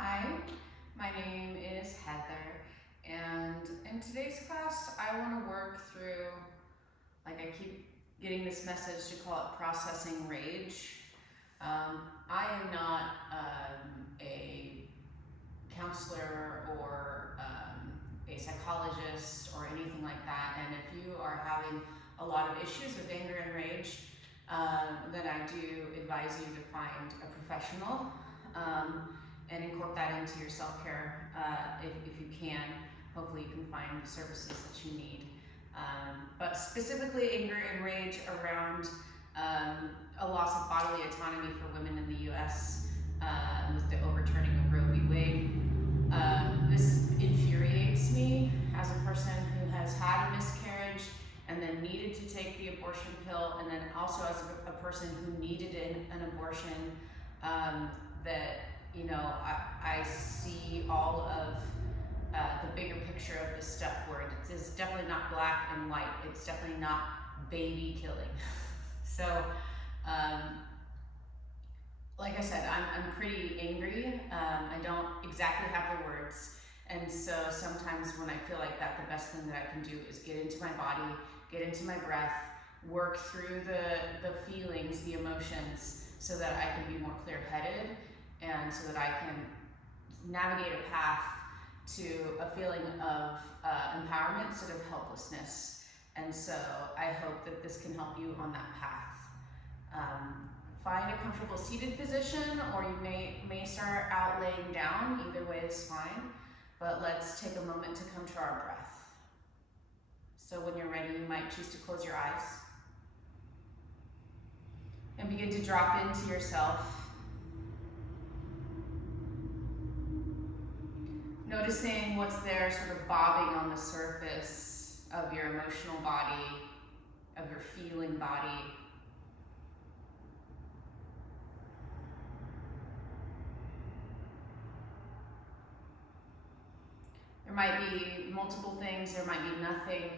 Hi, my name is Heather, and in today's class, I want to work through, like I keep getting this message to call it processing rage. I am not a counselor or a psychologist or anything like that, and if you are having a lot of issues with anger and rage, then I do advise you to find a professional. And incorporate that into your self-care if you can. Hopefully you can find the services that you need. But specifically anger and rage around a loss of bodily autonomy for women in the US with the overturning of Roe v. Wade. This infuriates me as a person who has had a miscarriage and then needed to take the abortion pill, and then also as a person who needed an abortion, that I see all of the bigger picture of this stuff where it is definitely not black and white. It's definitely not baby killing. So, like I said, I'm pretty angry. I don't exactly have the words. And so sometimes when I feel like that, the best thing that I can do is get into my body, get into my breath, work through the feelings, the emotions, so that I can be more clear-headed and so that I can navigate a path to a feeling of empowerment instead of helplessness. And so I hope that this can help you on that path. Find a comfortable seated position, or you may start out laying down. Either way is fine, but let's take a moment to come to our breath. So when you're ready, you might choose to close your eyes and begin to drop into yourself. Noticing what's there sort of bobbing on the surface of your emotional body, of your feeling body. There might be multiple things, there might be nothing.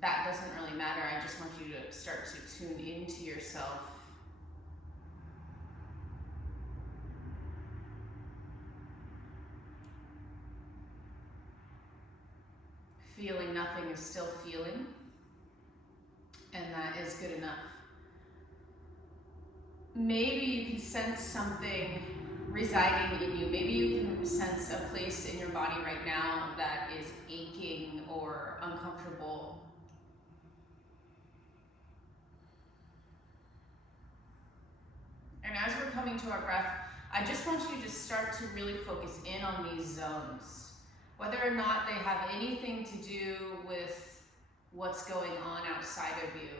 That doesn't really matter. I just want you to start to tune into yourself. Feeling nothing is still feeling, and that is good enough. Maybe you can sense something residing in you. Maybe you can sense a place in your body right now that is aching or uncomfortable. And as we're coming to our breath, I just want you to start to really focus in on these zones, whether or not they have anything to do with what's going on outside of you.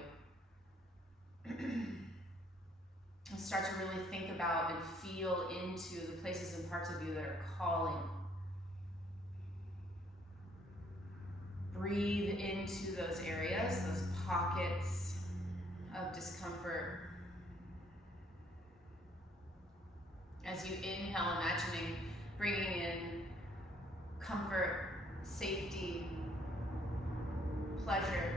And start to really think about and feel into the places and parts of you that are calling. Breathe into those areas, those pockets of discomfort. As you inhale, imagining bringing in comfort, safety, pleasure.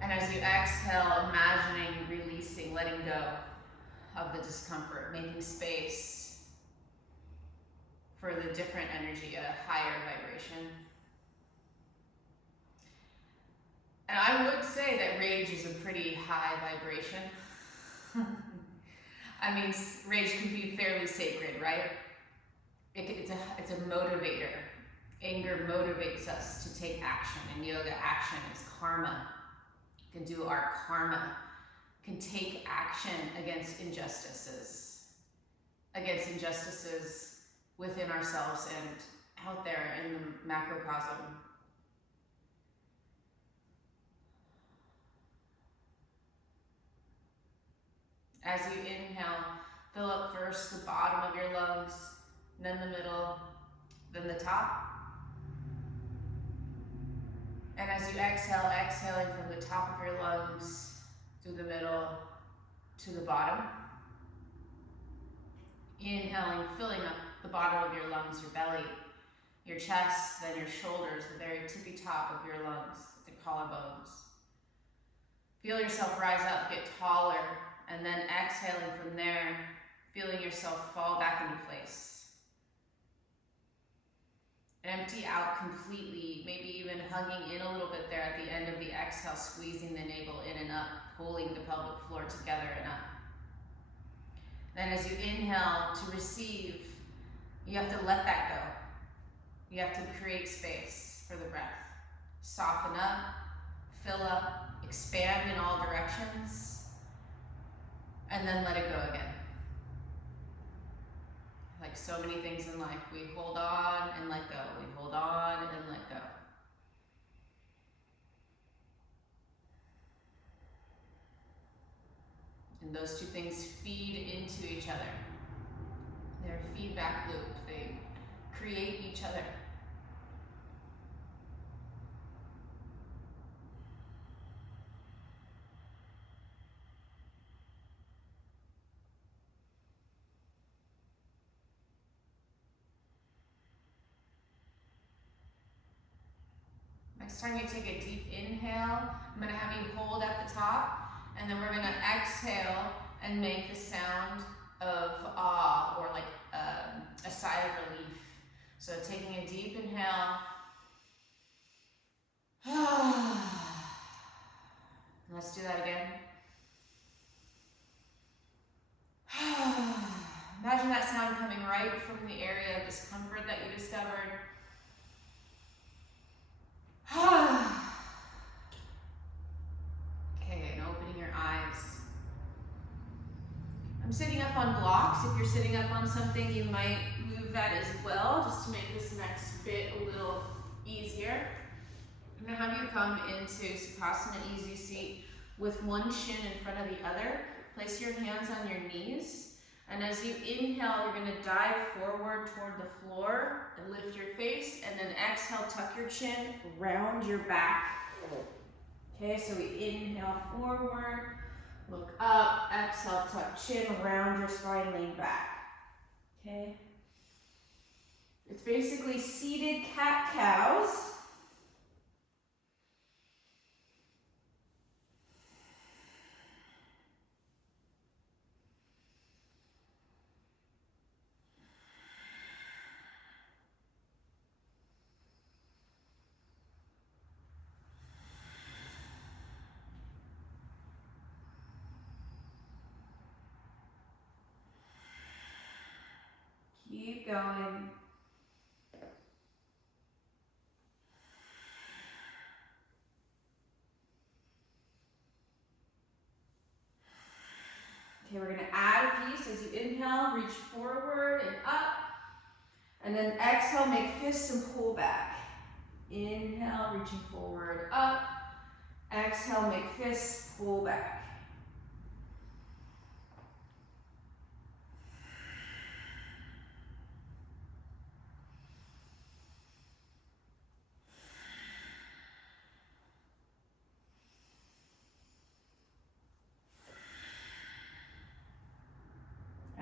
And as you exhale, imagining releasing, letting go of the discomfort, making space for the different energy, a higher vibration. And I would say that rage is a pretty high vibration. I mean, rage can be fairly sacred, right? It's a motivator. Anger motivates us to take action. In yoga, action is karma. Can do our karma, can take action against injustices within ourselves and out there in the macrocosm. As you inhale, fill up first the bottom of your lungs, then the middle, then the top. And as you exhale, exhaling from the top of your lungs, through the middle, to the bottom. Inhaling, filling up the bottom of your lungs, your belly, your chest, then your shoulders, the very tippy top of your lungs, the collarbones. Feel yourself rise up, get taller, and then exhaling from there, feel feeling yourself fall back into place. Empty out completely, maybe even hugging in a little bit there at the end of the exhale, squeezing the navel in and up, pulling the pelvic floor together and up. Then as you inhale to receive, you have to let that go. You have to create space for the breath. Soften up, fill up, expand in all directions, and then let it go again. Like so many things in life, we hold on and let go. We hold on and let go. And those two things feed into each other. They're a feedback loop. They create each other. Next time you take a deep inhale, I'm going to have you hold at the top, and then we're going to exhale and make the sound of ah, or like a sigh of relief. So taking a deep inhale. Let's do that again. Imagine that sound coming right from the area of discomfort that you discovered. Okay, and opening your eyes. I'm sitting up on blocks. If you're sitting up on something, you might move that as well, just to make this next bit a little easier. I'm going to have you come into Sukhasana Easy Seat with one shin in front of the other. Place your hands on your knees. And as you inhale, you're going to dive forward toward the floor and lift your face. And then exhale, tuck your chin, round your back. Okay, so we inhale forward, look up, exhale, tuck chin, round your spine, lean back. Okay? It's basically seated cat-cows. Keep going. Okay, we're going to add a piece as you inhale, reach forward and up. And then exhale, make fists and pull back. Inhale, reaching forward, up. Exhale, make fists, pull back.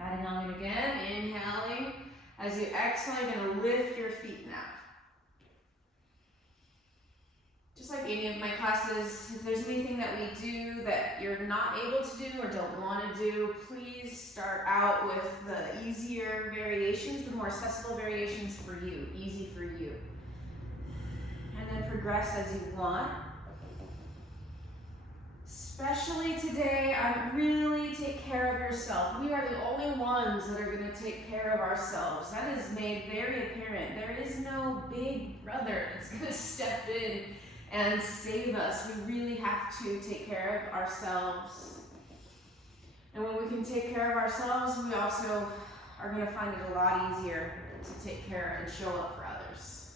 Adding on it again, inhaling. As you exhale, you're going to lift your feet now. Just like any of my classes, if there's anything that we do that you're not able to do or don't want to do, please start out with the easier variations, the more accessible variations for you, easy for you. And then progress as you want. Especially today, really take care of yourself. We are the only ones that are going to take care of ourselves. That is made very apparent. There is no big brother that's going to step in and save us. We really have to take care of ourselves. And when we can take care of ourselves, we also are going to find it a lot easier to take care and show up for others.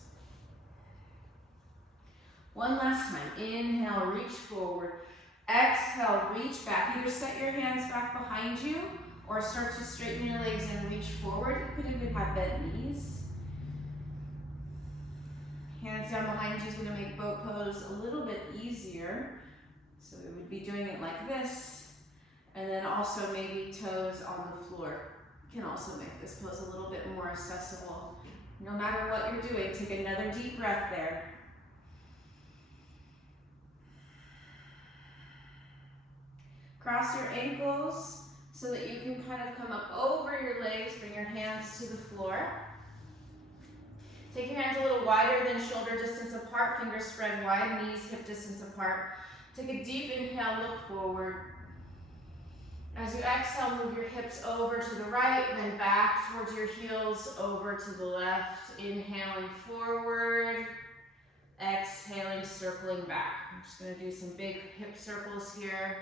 One last time. Inhale, reach forward. Exhale, reach back. Either set your hands back behind you or start to straighten your legs and reach forward. You could even have bent knees. Hands down behind you is going to make boat pose a little bit easier. So we would be doing it like this. And then also maybe toes on the floor. You can also make this pose a little bit more accessible. No matter what you're doing, take another deep breath there. Cross your ankles so that you can kind of come up over your hands to the floor. Take your hands a little wider than shoulder distance apart, fingers spread wide, knees hip distance apart. Take a deep inhale, look forward. As you exhale, move your hips over to the right, then back towards your heels, over to the left. Inhaling forward, exhaling, circling back. I'm just going to do some big hip circles here.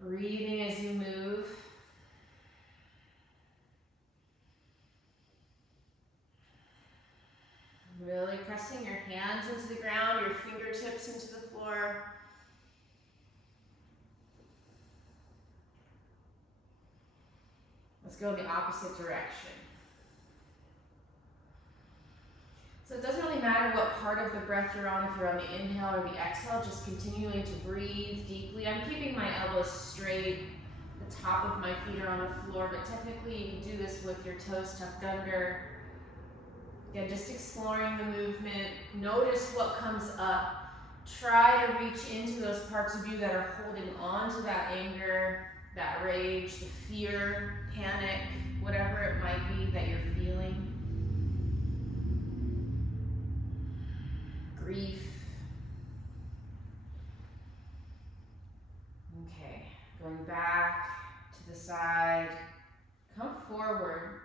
Breathing as you move. Really pressing your hands into the ground, your fingertips into the floor. Let's go in the opposite direction. So it doesn't really matter what part of the breath you're on, if you're on the inhale or the exhale, just continuing to breathe deeply. I'm keeping my elbows straight. The top of my feet are on the floor, but technically you can do this with your toes tucked under. Again, just exploring the movement. Notice what comes up. Try to reach into those parts of you that are holding on to that anger, that rage, the fear, panic, whatever it might be that you're feeling. Grief. Okay, going back to the side. Come forward.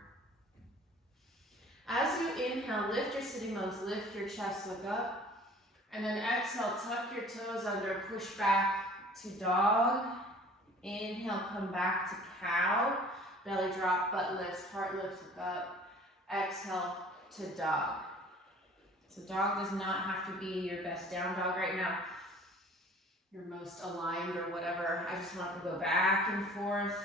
As you inhale, lift your sitting bones, lift your chest, look up. And then exhale, tuck your toes under, push back to dog. Inhale, come back to cow. Belly drop, butt lifts, heart lifts, look up. Exhale to dog. So dog does not have to be your best down dog right now. Your most aligned or whatever. I just want to go back and forth.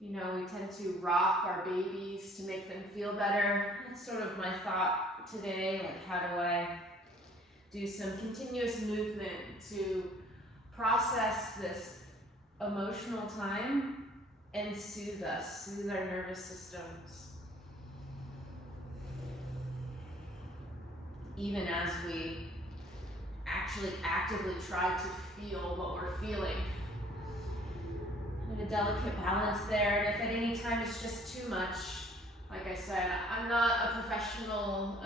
You know, we tend to rock our babies to make them feel better. That's sort of my thought today. Like, how do I do some continuous movement to process this emotional time and soothe us, soothe our nervous systems. Even as we actually actively try to feel what we're feeling. And a delicate balance there, and if at any time it's just too much, like I said, I'm not a professional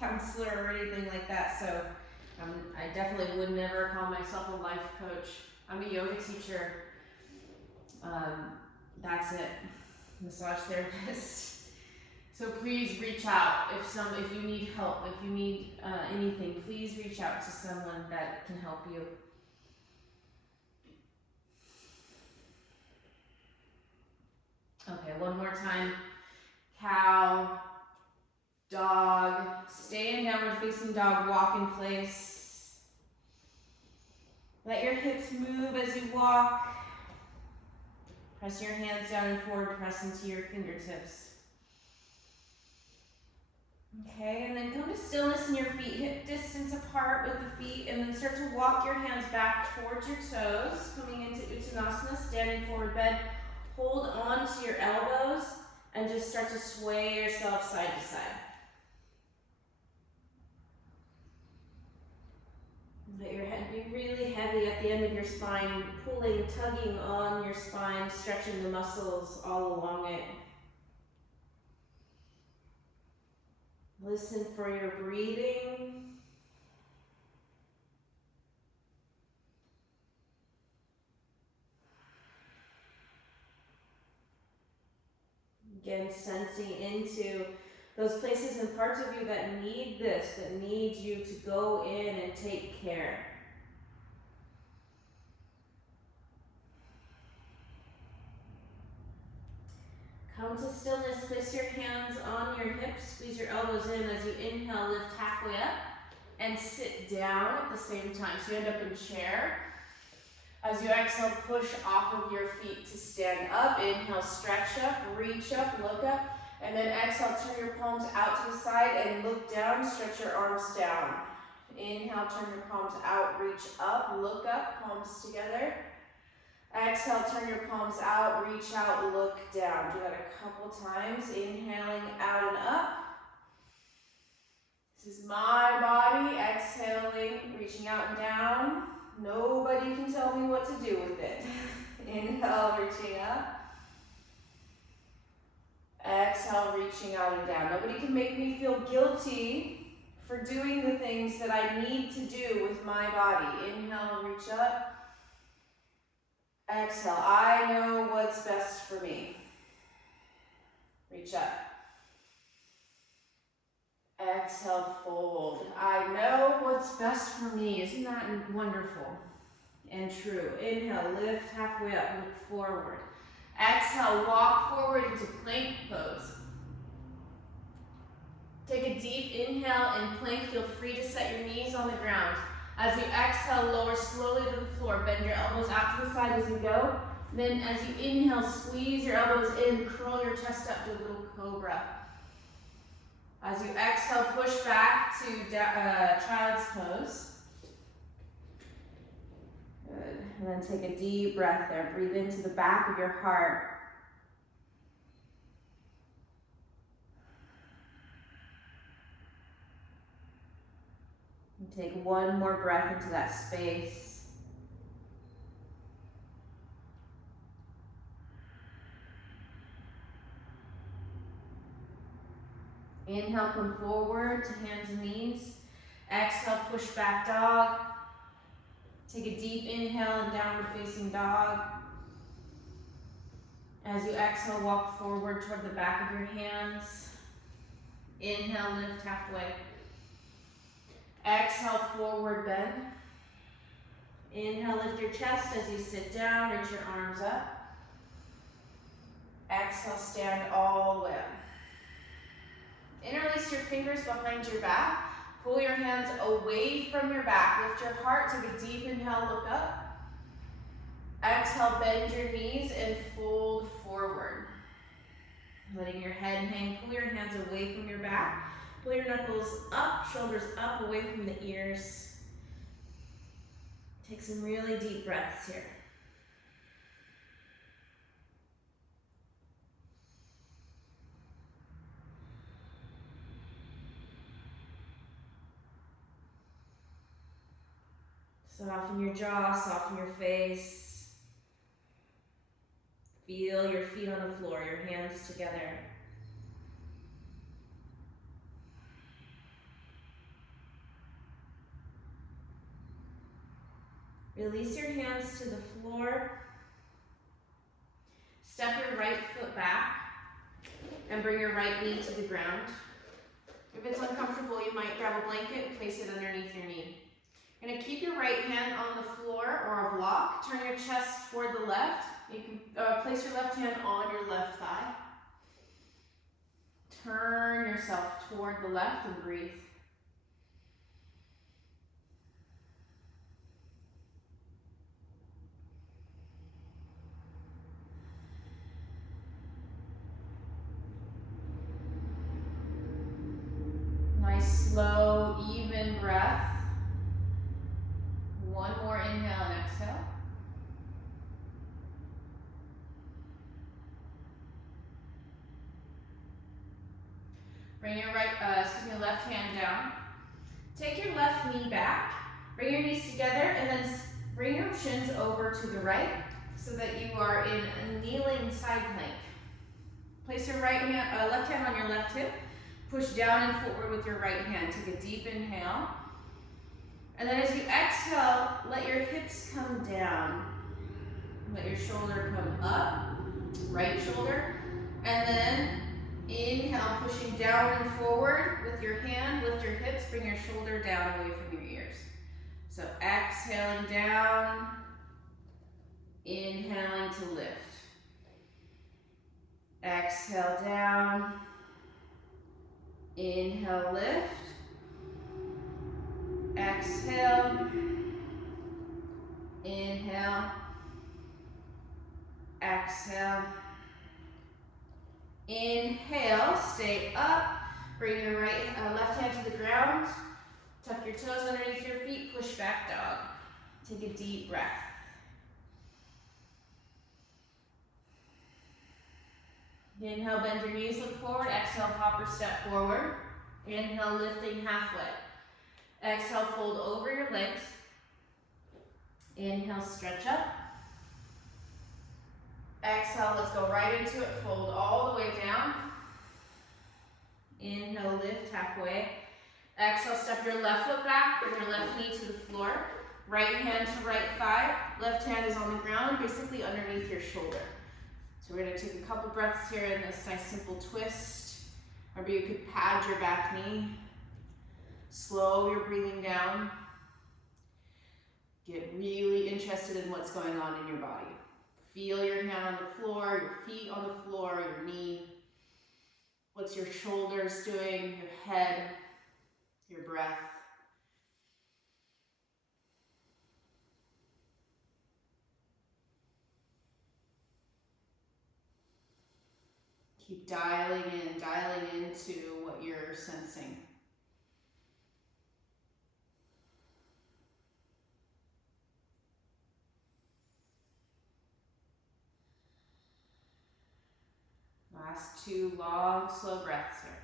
counselor or anything like that, so I definitely would never call myself a life coach. I'm a yoga teacher. That's it. Massage therapist. So please reach out if you need help, if you need anything, please reach out to someone that can help you. Okay, one more time. Cow, dog, stay in downward facing dog, walk in place. Let your hips move as you walk. Press your hands down and forward, press into your fingertips. Okay, and then come to stillness in your feet, hip distance apart with the feet, and then start to walk your hands back towards your toes, coming into Uttanasana, standing forward bend. Hold on to your elbows and just start to sway yourself side to side. Let your head be really heavy at the end of your spine, pulling, tugging on your spine, stretching the muscles all along it. Listen for your breathing. Again, sensing into those places and parts of you that need this, that need you to go in and take care. Come to stillness, place your hands on your hips, squeeze your elbows in as you inhale, lift halfway up, and sit down at the same time. So you end up in chair. As you exhale, push off of your feet to stand up. Inhale, stretch up, reach up, look up, and then exhale, turn your palms out to the side and look down, stretch your arms down. Inhale, turn your palms out, reach up, look up, palms together. Exhale, turn your palms out, reach out, look down. Do that a couple times. Inhaling out and up. This is my body. Exhaling, reaching out and down. Nobody can tell me what to do with it. Inhale. Inhale, reaching up. Exhale, reaching out and down. Nobody can make me feel guilty for doing the things that I need to do with my body. Inhale, reach up. Exhale, I know what's best for me. Reach up. Exhale, fold. I know what's best for me. Isn't that wonderful and true? Inhale, lift halfway up, look forward. Exhale, walk forward into plank pose. Take a deep inhale in plank. Feel free to set your knees on the ground. As you exhale, lower slowly to the floor. Bend your elbows out to the side as you go. Then as you inhale, squeeze your elbows in, curl your chest up to a little cobra. As you exhale, push back to child's pose. Good. And then take a deep breath there. Breathe into the back of your heart. And take one more breath into that space. Inhale, come forward to hands and knees. Exhale, push back dog. Take a deep inhale in downward facing dog. As you exhale, walk forward toward the back of your hands. Inhale, lift halfway. Exhale, forward bend. Inhale, lift your chest as you sit down, reach your arms up. Exhale, stand all the way up. Interlace your fingers behind your back. Pull your hands away from your back. Lift your heart, take a deep inhale, look up. Exhale, bend your knees and fold forward. Letting your head hang, pull your hands away from your back. Pull your knuckles up, shoulders up, away from the ears. Take some really deep breaths here. Soften your jaw, soften your face. Feel your feet on the floor, your hands together. Release your hands to the floor. Step your right foot back and bring your right knee to the ground. If it's uncomfortable, you might grab a blanket and place it underneath your knee. You're going to keep your right hand on the floor or a block. Turn your chest toward the left. You can place your left hand on your left thigh. Turn yourself toward the left and breathe. Nice, slow, even breath. One more inhale and exhale. Bring your left hand down. Take your left knee back. Bring your knees together and then bring your shins over to the right so that you are in a kneeling side plank. Place your left hand on your left hip. Push down and forward with your right hand. Take a deep inhale. And then as you exhale, let your hips come down. Let your shoulder come up, right shoulder. And then inhale, pushing down and forward with your hand. Lift your hips, bring your shoulder down away from your ears. So exhaling down, inhaling to lift. Exhale down, inhale, lift. Exhale, inhale, exhale, inhale, stay up, bring your left hand to the ground, tuck your toes underneath your feet, push back dog. Take a deep breath. Inhale, bend your knees, look forward, exhale, hop or step forward. Inhale, lifting halfway. Exhale, fold over your legs. Inhale, stretch up. Exhale, let's go right into it. Fold all the way down. Inhale, lift halfway. Exhale, step your left foot back, bring your left knee to the floor. Right hand to right thigh. Left hand is on the ground, basically underneath your shoulder. So we're gonna take a couple breaths here in this nice simple twist. Or you could pad your back knee. Slow your breathing down. Get really interested in what's going on in your body. Feel your hand on the floor, your feet on the floor, your knee. What's your shoulders doing, your head, your breath. Keep dialing into what you're sensing. Last 2 long, slow breaths here.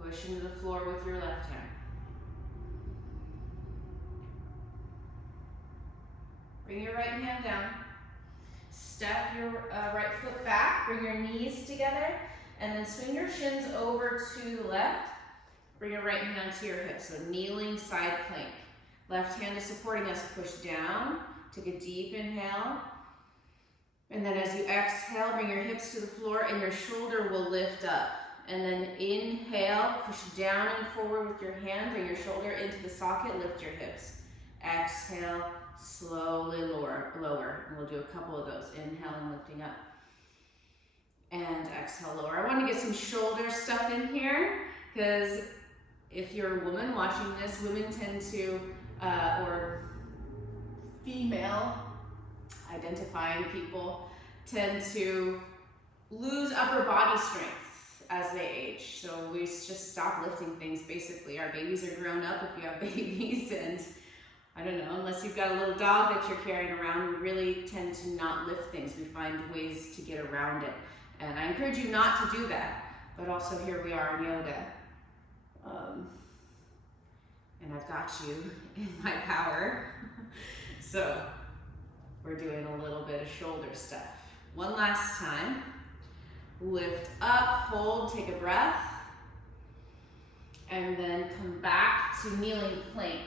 Push into the floor with your left hand. Bring your right hand down. Step your right foot back. Bring your knees together. And then swing your shins over to the left. Bring your right hand to your hip. So kneeling side plank. Left hand is supporting us. Push down. Take a deep inhale. And then as you exhale, bring your hips to the floor and your shoulder will lift up. And then inhale, push down and forward with your hand, bring your shoulder into the socket, lift your hips. Exhale, slowly lower. And we'll do a couple of those. Inhale and lifting up. And exhale, lower. I want to get some shoulder stuff in here, because if you're a woman watching this, women tend to, or female identifying people tend to lose upper body strength as they age. So we just stop lifting things basically. Our babies are grown up if you have babies, and I don't know, unless you've got a little dog that you're carrying around, we really tend to not lift things. We find ways to get around it. And I encourage you not to do that, but also here we are in yoga. And I've got you in my power. So we're doing a little bit of shoulder stuff. One last time. Lift up, hold, take a breath. And then come back to kneeling plank.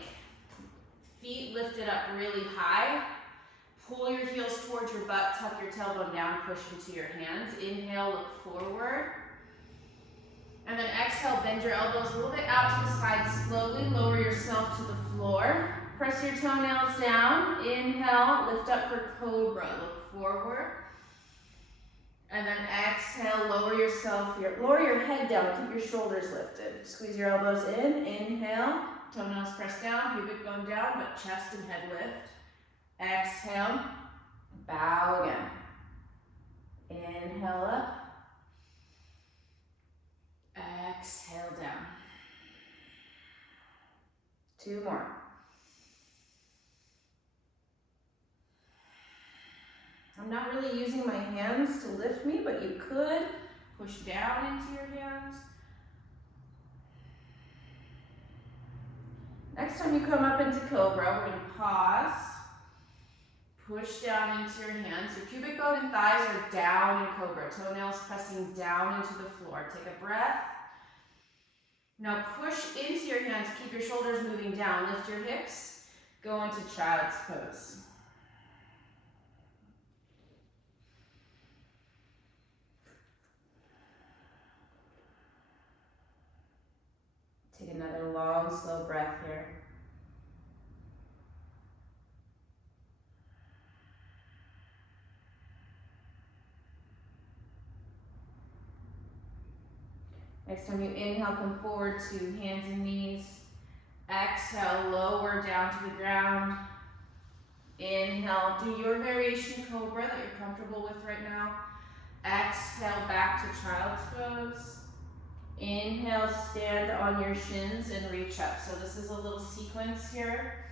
Feet lifted up really high. Pull your heels towards your butt, tuck your tailbone down, push into your hands. Inhale, look forward. And then exhale, bend your elbows a little bit out to the side. Slowly lower yourself to the floor. Press your toenails down. Inhale, lift up for cobra. Look forward. And then exhale, lower your head down. Keep your shoulders lifted. Squeeze your elbows in. Inhale, toenails press down, pubic bone down, but chest and head lift. Exhale, bow again. Inhale up. Exhale down. 2 more. I'm not really using my hands to lift me, but you could push down into your hands. Next time you come up into cobra, we're going to pause. Push down into your hands. Your pubic bone and thighs are down in cobra. Toenails pressing down into the floor. Take a breath. Now push into your hands. Keep your shoulders moving down. Lift your hips. Go into child's pose. Take another long, slow breath here. Next time you inhale, come forward to hands and knees. Exhale, lower down to the ground. Inhale, do your variation cobra that you're comfortable with right now. Exhale, back to child's pose. Inhale, stand on your shins and reach up. So this is a little sequence here.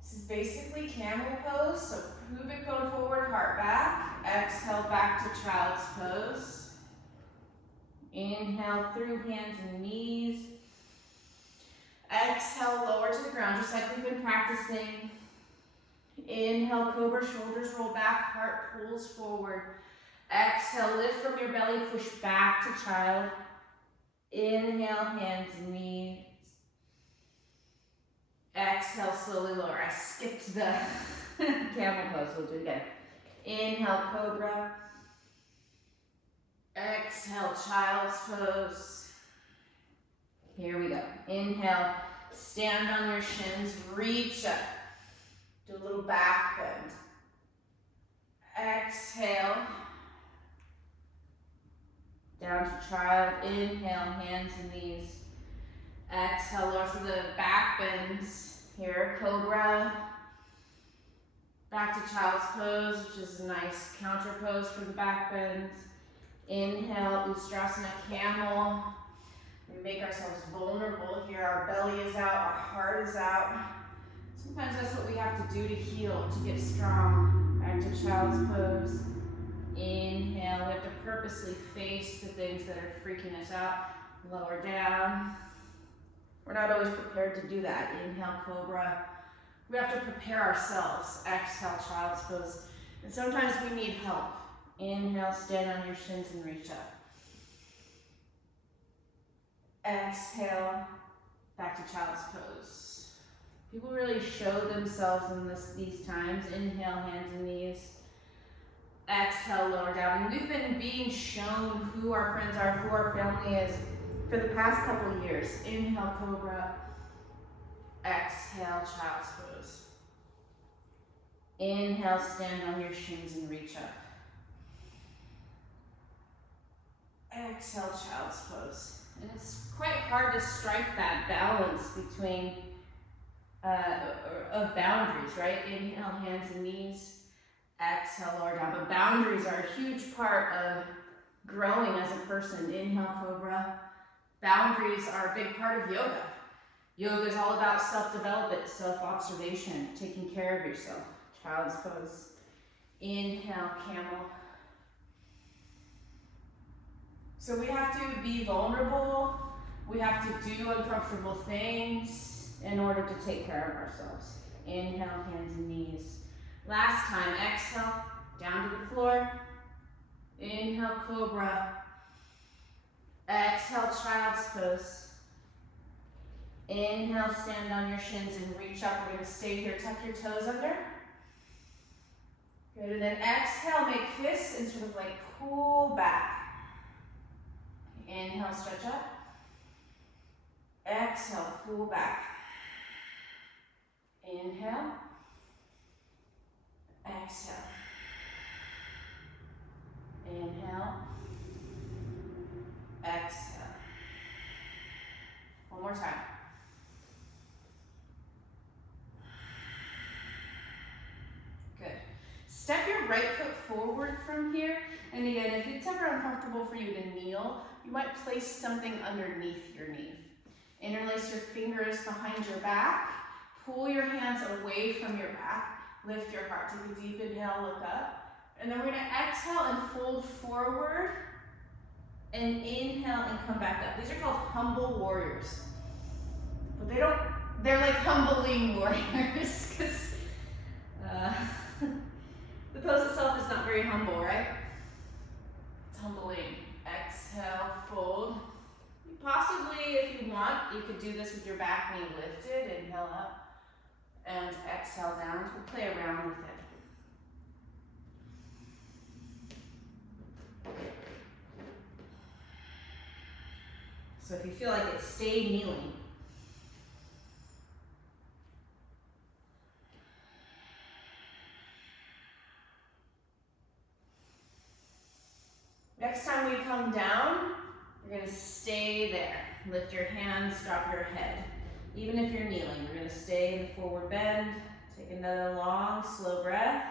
This is basically camel pose. So pubic bone forward, heart back. Exhale, back to child's pose. Inhale through hands and knees. Exhale, lower to the ground, just like we've been practicing. Inhale, cobra, shoulders roll back, heart pulls forward. Exhale, lift from your belly, push back to child. Inhale, hands and knees. Exhale, slowly lower. I skipped the camel pose. We'll do it again. Inhale, cobra. Exhale, child's pose. Here we go. Inhale, stand on your shins, reach up. Do a little back bend. Exhale. Down to child. Inhale, hands and knees. Exhale, lower to the back bends. Here, cobra. Back to child's pose, which is a nice counter pose for the back bends. Inhale, Ustrasana camel. We make ourselves vulnerable here. Our belly is out, our heart is out. Sometimes that's what we have to do to heal, to get strong. Back to child's pose. Inhale, we have to purposely face the things that are freaking us out. Lower down. We're not always prepared to do that. Inhale, cobra. We have to prepare ourselves. Exhale, child's pose. And sometimes we need help. Inhale, stand on your shins and reach up. Exhale, back to child's pose. People really show themselves in these times. Inhale, hands and knees. Exhale, lower down. And we've been being shown who our friends are, who our family is for the past couple of years. Inhale, cobra. Exhale, child's pose. Inhale, stand on your shins and reach up. Exhale, child's pose. And it's quite hard to strike that balance between of boundaries, right? Inhale, hands and knees. Exhale, lower down. But boundaries are a huge part of growing as a person. Inhale, cobra. Boundaries are a big part of yoga. Yoga is all about self-development, self-observation, taking care of yourself. Child's pose. Inhale, camel. So we have to be vulnerable. We have to do uncomfortable things in order to take care of ourselves. Inhale, hands and knees. Last time, exhale, down to the floor. Inhale, cobra. Exhale, child's pose. Inhale, stand on your shins and reach up. We're going to stay here. Tuck your toes under. Good. And then exhale, make fists and sort of like pull back. Inhale, stretch up. Exhale, pull back. Inhale. Exhale. Inhale. Exhale. One more time. Good. Step your right foot forward from here. And again, if it's ever uncomfortable for you to kneel, you might place something underneath your knee. Interlace your fingers behind your back. Pull your hands away from your back. Lift your heart. Take a deep inhale, look up. And then we're going to exhale and fold forward. And inhale and come back up. These are called humble warriors. But they're like humbling warriors. Because the pose itself is not very humble, right? It's humbling. Exhale, fold. Possibly, if you want, you could do this with your back knee lifted. Inhale up and exhale down. We'll play around with it. So if you feel like it, stay kneeling. Next time we come down, you're going to stay there. Lift your hands, drop your head. Even if you're kneeling, we're going to stay in the forward bend. Take another long, slow breath.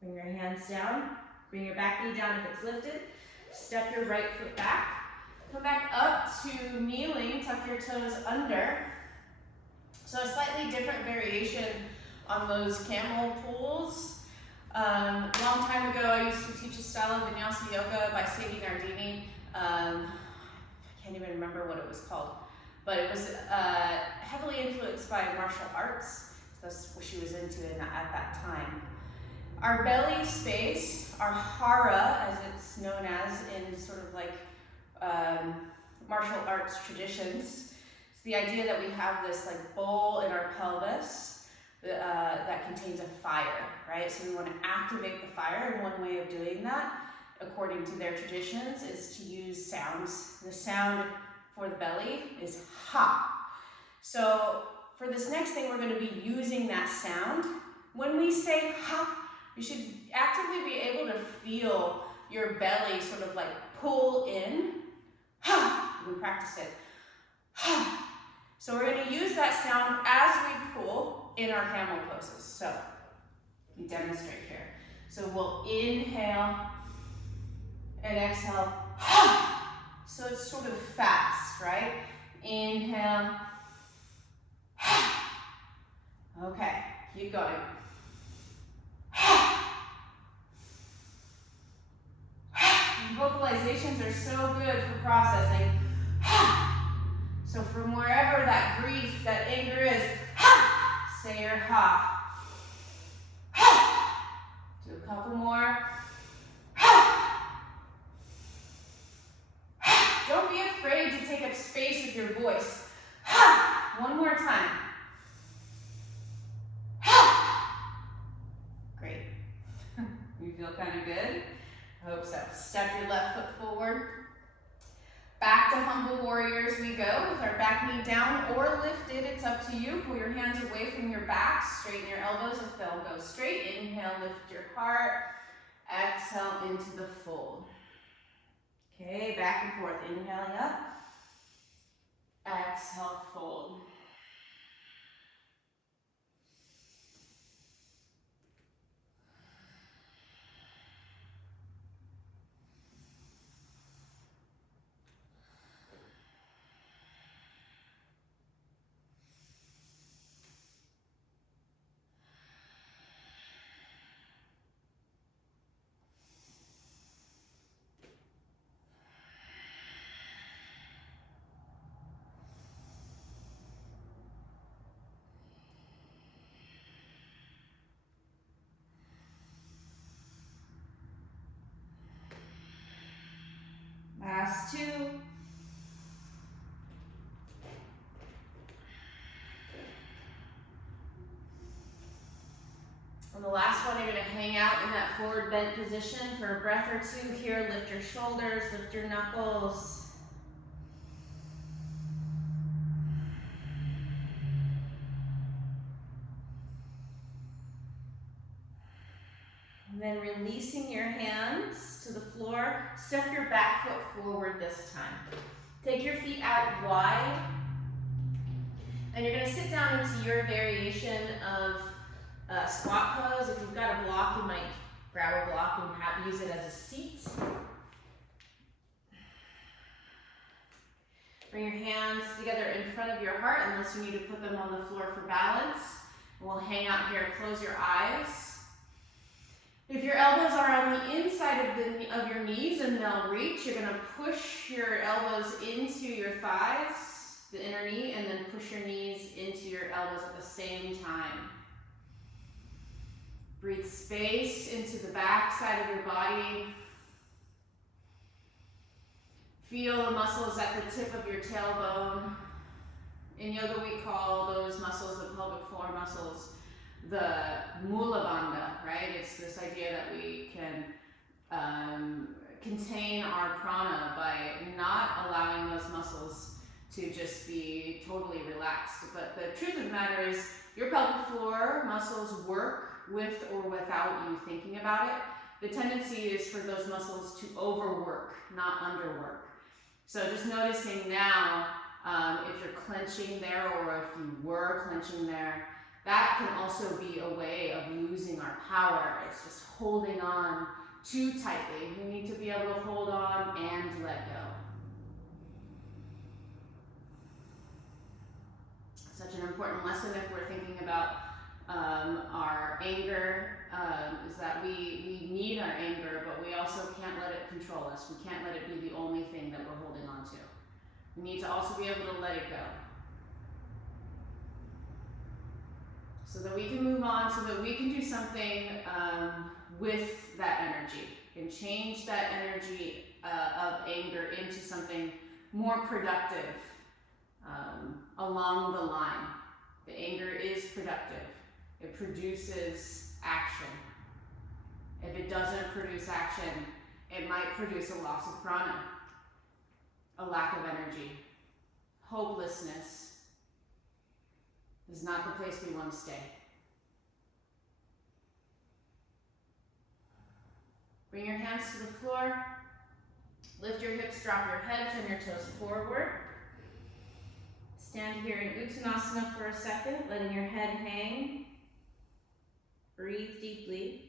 Bring your hands down. Bring your back knee down if it's lifted. Step your right foot back. Come back up to kneeling. Tuck your toes under. So a slightly different variation on those camel pulls. A long time ago, I used to teach a style of vinyasa yoga by Sadie Nardini. I can't even remember what it was called, but it was heavily influenced by martial arts. That's what she was into at that time. Our belly space, our hara, as it's known as in sort of like martial arts traditions, it's the idea that we have this like bowl in our pelvis that contains a fire, right? So we want to activate the fire, and one way of doing that, according to their traditions, is to use sounds. The sound for the belly is ha. So for this next thing, we're going to be using that sound. When we say ha, you should actively be able to feel your belly sort of like pull in. Ha! You can practice it. Ha! So we're going to use that sound as we pull in our camel poses. So we demonstrate here. So we'll inhale and exhale. Ha! So it's sort of fast, right? Inhale. Ha! Okay, keep going. Vocalizations are so good for processing. So from wherever that grief, that anger is, say your ha. Do a couple more. Don't be afraid to take up space with your voice. One more time. Great. You feel kind of good? I hope so. Step your left foot forward. Back to humble warriors we go with our back knee down or lifted. It's up to you. Pull your hands away from your back. Straighten your elbows if they'll go straight. Inhale, lift your heart. Exhale into the fold. Okay, back and forth. Inhaling up. Exhale, fold. Last two. On the last one, you're going to hang out in that forward bent position for a breath or two here. Lift your shoulders, lift your knuckles. And then releasing your hands to the floor, step your back foot forward this time. Take your feet out wide, and you're going to sit down into your variation of squat pose. If you've got a block, you might grab a block and use it as a seat. Bring your hands together in front of your heart, unless you need to put them on the floor for balance. We'll hang out here, close your eyes. If your elbows are on the inside of your knees and they'll reach, you're going to push your elbows into your thighs, the inner knee, and then push your knees into your elbows at the same time. Breathe space into the back side of your body. Feel the muscles at the tip of your tailbone. In yoga, we call those muscles, the pelvic floor muscles, the mula bandha, right? It's this idea that we can contain our prana by not allowing those muscles to just be totally relaxed. But the truth of the matter is your pelvic floor muscles work with or without you thinking about it. The tendency is for those muscles to overwork, not underwork. So just noticing now if you're clenching there or if you were clenching there, that can also be a way of losing our power. It's just holding on too tightly. We need to be able to hold on and let go. Such an important lesson if we're thinking about our anger, is that we need our anger, but we also can't let it control us. We can't let it be the only thing that we're holding on to. You need to also be able to let it go, so that we can move on, so that we can do something with that energy and change that energy of anger into something more productive along the line. The anger is productive. It produces action. If it doesn't produce action, it might produce a loss of prana, a lack of energy, hopelessness. This is not the place we want to stay. Bring your hands to the floor. Lift your hips, drop your head, turn your toes forward. Stand here in Uttanasana for a second, letting your head hang. Breathe deeply.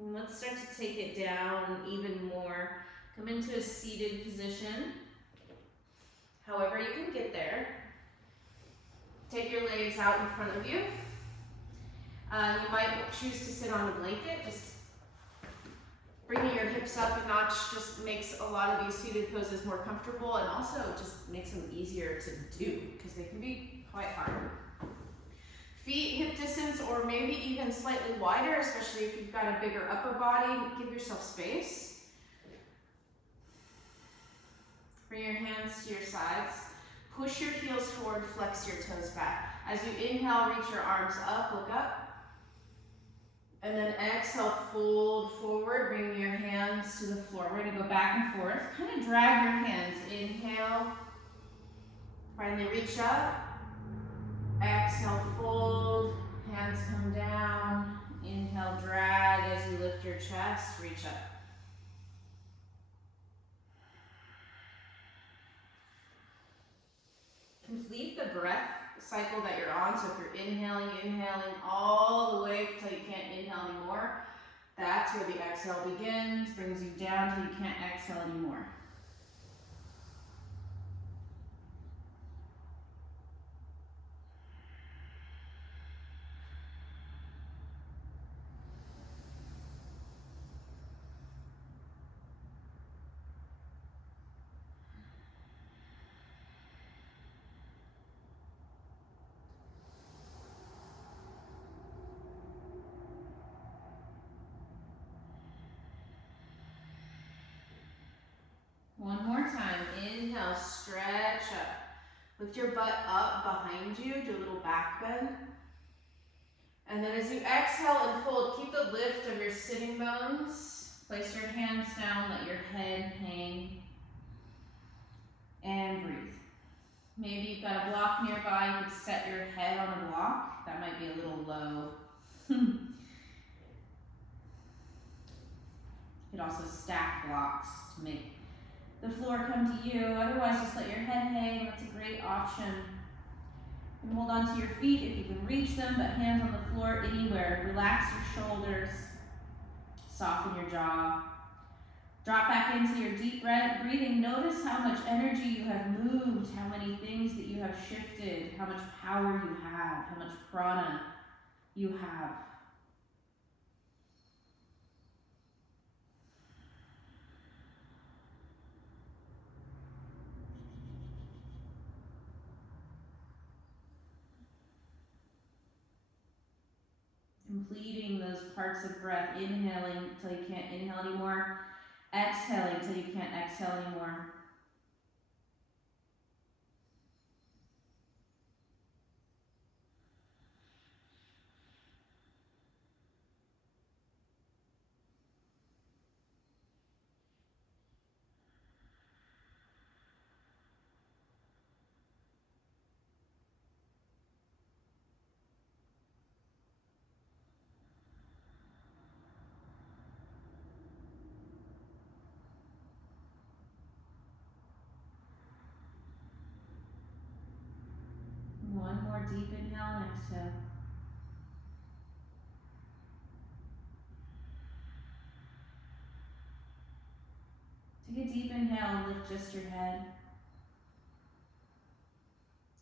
And let's start to take it down even more. Come into a seated position. However you can get there. Take your legs out in front of you. You might choose to sit on a blanket. Just bringing your hips up a notch just makes a lot of these seated poses more comfortable, and also just makes them easier to do because they can be quite hard. Feet hip distance or maybe even slightly wider, especially if you've got a bigger upper body. Give yourself space. Bring your hands to your sides. Push your heels forward, flex your toes back. As you inhale, reach your arms up, look up. And then exhale, fold forward, bring your hands to the floor. We're gonna go back and forth. Kind of drag your hands. Inhale. Finally reach up. Exhale, fold. Hands come down. Inhale, drag as you lift your chest, reach up. Complete the breath cycle that you're on. So if you're inhaling all the way till you can't inhale anymore, that's where the exhale begins, brings you down till you can't exhale anymore. One more time. Inhale, stretch up. Lift your butt up behind you. Do a little back bend. And then as you exhale and fold, keep the lift of your sitting bones. Place your hands down, let your head hang. And breathe. Maybe you've got a block nearby. You could set your head on a block. That might be a little low. You could also stack blocks to make the floor come to you. Otherwise, just let your head hang. That's a great option. And hold on to your feet if you can reach them, but hands on the floor anywhere. Relax your shoulders. Soften your jaw. Drop back into your deep breathing. Notice how much energy you have moved, how many things that you have shifted, how much power you have, how much prana you have. Completing those parts of breath, inhaling till you can't inhale anymore, exhaling till you can't exhale anymore. One more deep inhale and exhale. Take a deep inhale and lift just your head.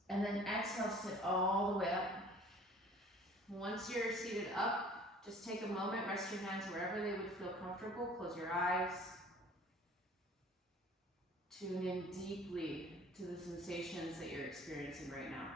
And then exhale, sit all the way up. Once you're seated up, just take a moment, rest your hands wherever they would feel comfortable, close your eyes. Tune in deeply to the sensations that you're experiencing right now.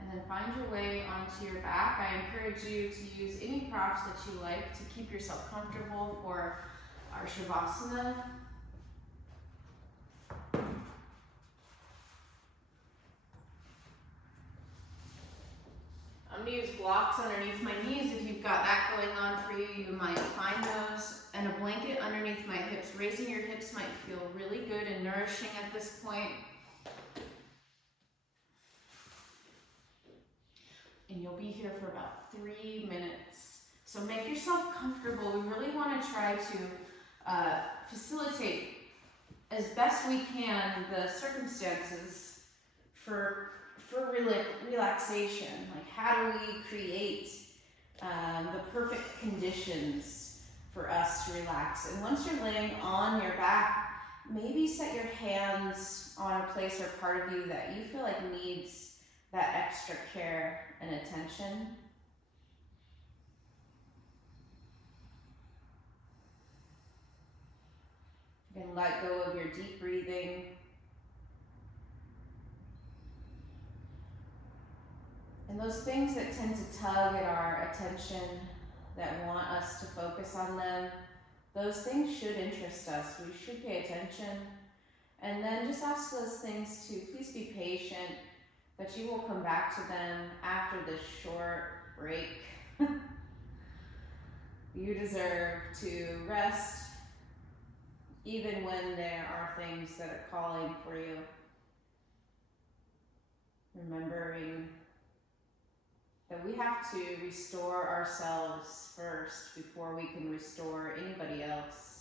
And then find your way onto your back. I encourage you to use any props that you like to keep yourself comfortable for our Shavasana. I'm going to use blocks underneath my knees. If you've got that going on for you, you might find those. And a blanket underneath my hips. Raising your hips might feel really good and nourishing at this point. And you'll be here for about 3 minutes. So make yourself comfortable. We really want to try to facilitate as best we can the circumstances for relaxation. Like, how do we create the perfect conditions for us to relax? And once you're laying on your back, maybe set your hands on a place or part of you that you feel like needs that extra care and attention. And let go of your deep breathing. And those things that tend to tug at our attention, that want us to focus on them, those things should interest us. We should pay attention. And then just ask those things to please be patient, but you will come back to them after this short break. You deserve to rest, even when there are things that are calling for you. Remembering that we have to restore ourselves first before we can restore anybody else.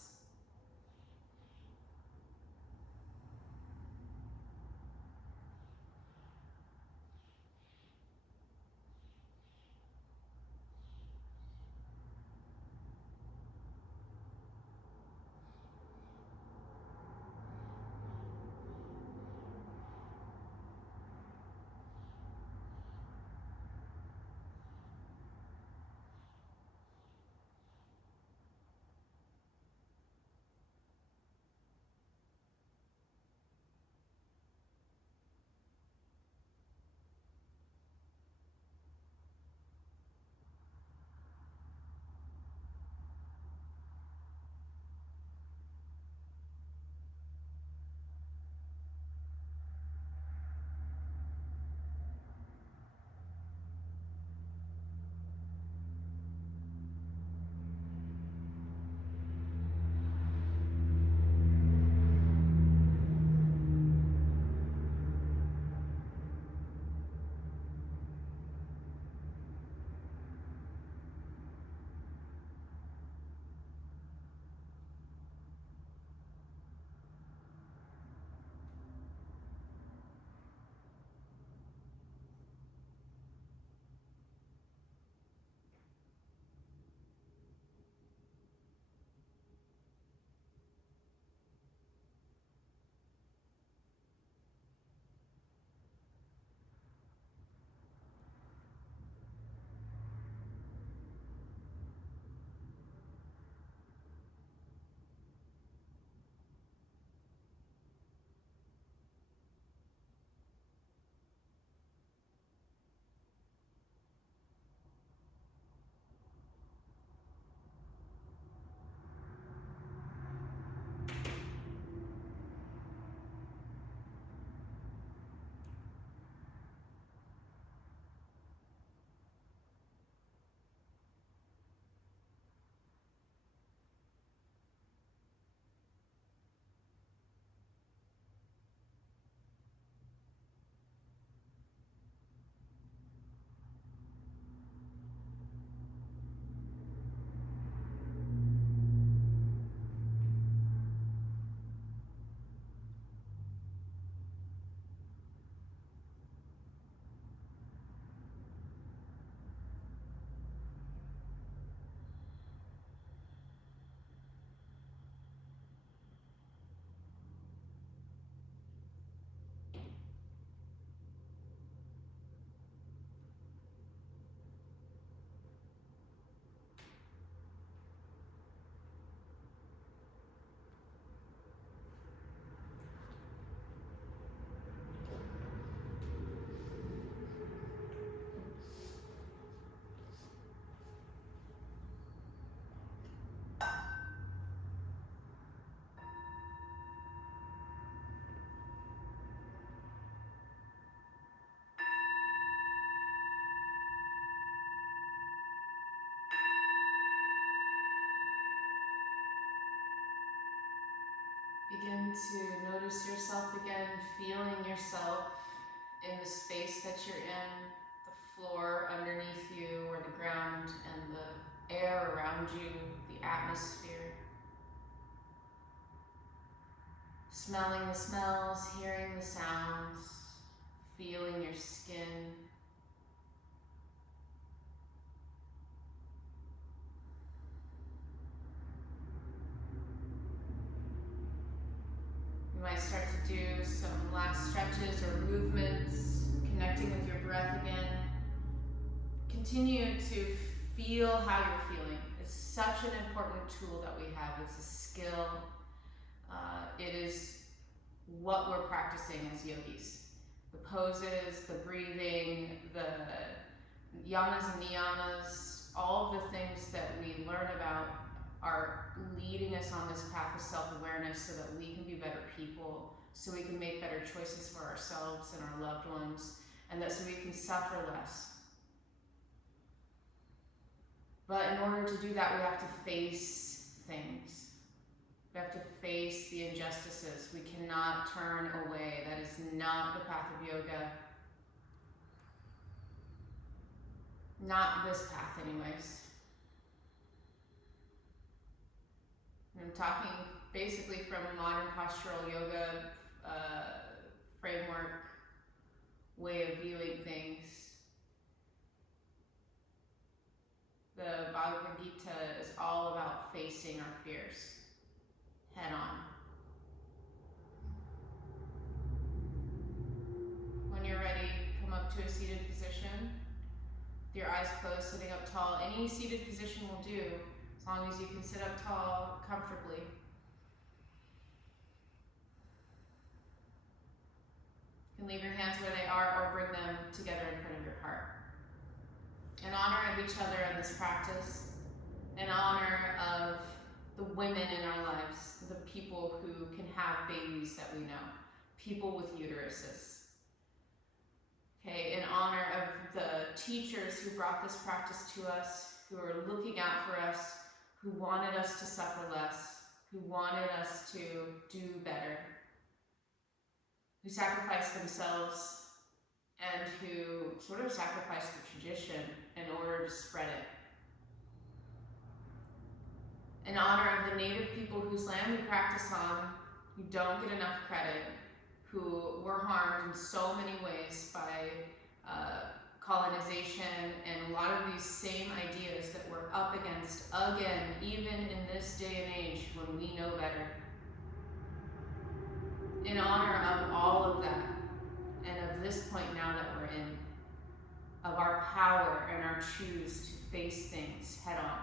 to notice yourself again, feeling yourself in the space that you're in, the floor underneath you or the ground and the air around you, the atmosphere. Smelling the smells, hearing the sounds, feeling your skin. You might start to do some last stretches or movements, connecting with your breath again. Continue to feel how you're feeling. It's such an important tool that we have. It's a skill. It is what we're practicing as yogis. The poses, the breathing, the yamas and niyamas, all of the things that we learn about are leading us on this path of self-awareness so that we can be better people, so we can make better choices for ourselves and our loved ones, and that so we can suffer less. But in order to do that, we have to face things. We have to face the injustices. We cannot turn away. That is not the path of yoga. Not this path, anyways. I'm talking basically from a modern postural yoga framework, way of viewing things. The Bhagavad Gita is all about facing our fears head on. When you're ready, come up to a seated position. With your eyes closed, sitting up tall. Any seated position will do, as long as you can sit up tall comfortably. You can leave your hands where they are or bring them together in front of your heart. In honor of each other in this practice, in honor of the women in our lives, the people who can have babies that we know, people with uteruses. Okay, in honor of the teachers who brought this practice to us, who are looking out for us, who wanted us to suffer less, who wanted us to do better, who sacrificed themselves and who sort of sacrificed the tradition in order to spread it. In honor of the native people whose land we practice on, who don't get enough credit, who were harmed in so many ways by colonization and a lot of these same ideas that we're up against again, even in this day and age when we know better. In honor of all of that, and of this point now that we're in, of our power and our choose to face things head on.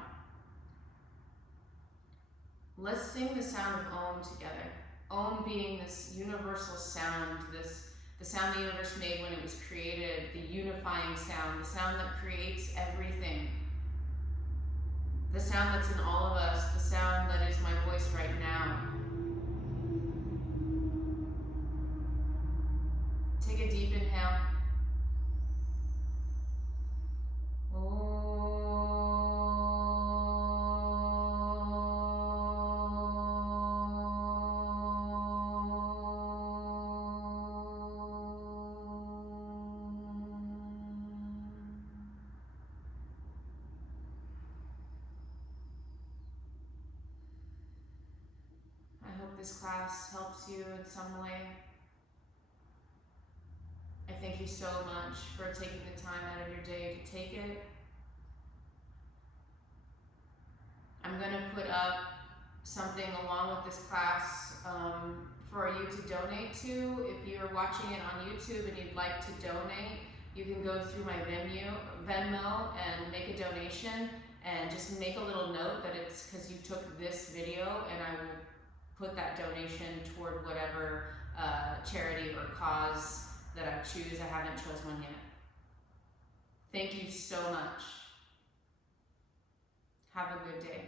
Let's sing the sound of Om together. Om being this universal sound, the sound the universe made when it was created, the unifying sound, the sound that creates everything. The sound that's in all of us, the sound that is my voice right now. Take a deep inhale. I hope this class helps you in some way. I thank you so much for taking the time out of your day to take it. I'm going to put up something along with this class for you to donate to. If you're watching it on YouTube and you'd like to donate, you can go through my Venmo and make a donation, and just make a little note that it's because you took this video, and I will put that donation toward whatever charity or cause that I choose. I haven't chosen one yet. Thank you so much. Have a good day.